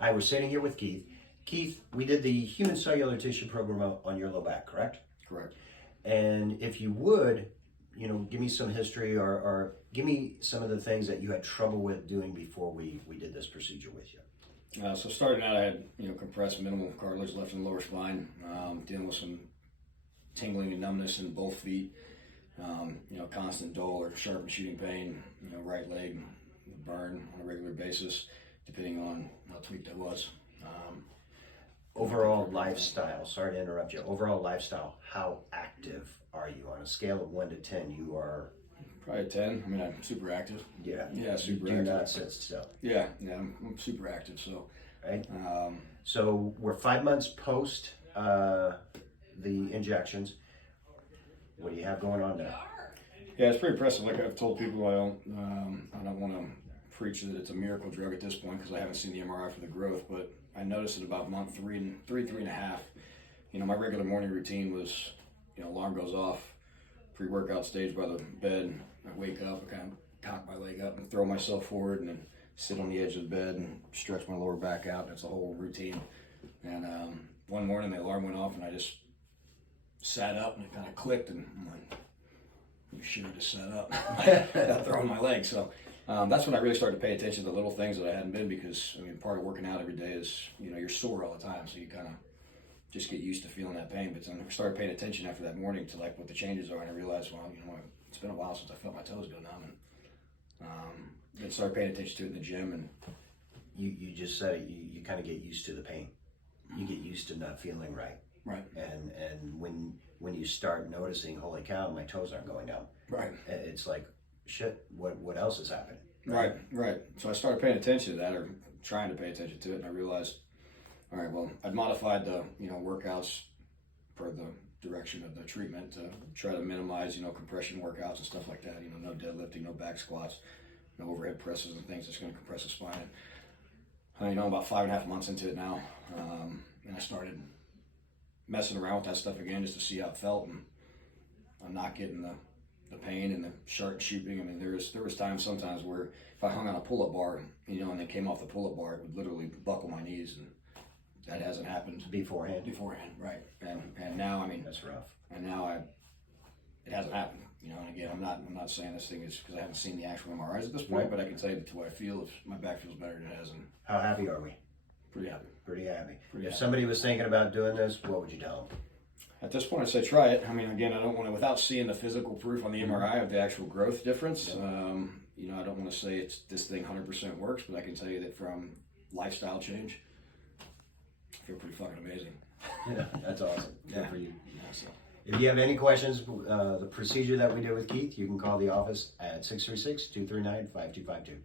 I was sitting here with Keith. Keith, we did the human cellular tissue program on your low back, correct? Correct. And if you would, give me some history or give me some of the things that you had trouble with doing before we did this procedure with you. So starting out, I had compressed minimal cartilage left in the lower spine, dealing with some tingling and numbness in both feet, constant dull or sharp and shooting pain, right leg burn on a regular basis, depending on how tweaked I was. Overall lifestyle, sorry to interrupt you, overall lifestyle, how active are you? On a scale of 1 to 10, you are... Probably a 10. I mean, I'm super active. Yeah, super you do active. not sit still. Yeah, I'm super active, so... Right? So we're 5 months post the injections. What do you have going on now? Yeah, it's pretty impressive. Like I've told people, I don't want to preach that it's a miracle drug at this point because I haven't seen the MRI for the growth, but I noticed it about month three and a half. My regular morning routine was, alarm goes off, pre-workout stage by the bed. I wake up, I kind of cock my leg up and throw myself forward and then sit on the edge of the bed and stretch my lower back out. That's a whole routine. And one morning the alarm went off and I just sat up and it kind of clicked and I'm like, you should have just sat up. Without throwing my leg. So that's when I really started to pay attention to the little things that I hadn't been because, part of working out every day is, you're sore all the time. So you kind of just get used to feeling that pain. But then I started paying attention after that morning to like what the changes are. And I realized, well, it's been a while since I felt my toes go numb. And then started paying attention to it in the gym. And you just said it, you kind of get used to the pain. You get used to not feeling right. Right. And when you start noticing, holy cow, my toes aren't going down. Right. It's like, shit, what else is happening? Right. So I started paying attention to that, or trying to pay attention to it, and I realized, all right, well, I'd modified the workouts per the direction of the treatment to try to minimize compression workouts and stuff like that. No deadlifting, no back squats, no overhead presses and things that's going to compress the spine. And, I'm about 5.5 months into it now, and I started messing around with that stuff again just to see how it felt, and I'm not getting the pain and the sharp shooting. I mean, there was times sometimes where if I hung on a pull-up bar, and then came off the pull-up bar, it would literally buckle my knees, and that hasn't happened beforehand, right? And now, I mean, that's rough. And now it hasn't happened, And again, I'm not saying this thing is because I haven't seen the actual MRIs at this point, right. But I can tell you that what I feel is my back feels better than it has. And how happy are we? Pretty happy. If somebody was thinking about doing this, what would you tell them? At this point, I'd say try it. I mean, again, I don't want to, without seeing the physical proof on the MRI of the actual growth difference, I don't want to say this thing 100% works, but I can tell you that from lifestyle change, I feel pretty fucking amazing. Yeah, that's awesome. Good for you. Yeah, so. If you have any questions, the procedure that we did with Keith, you can call the office at 636-239-5252.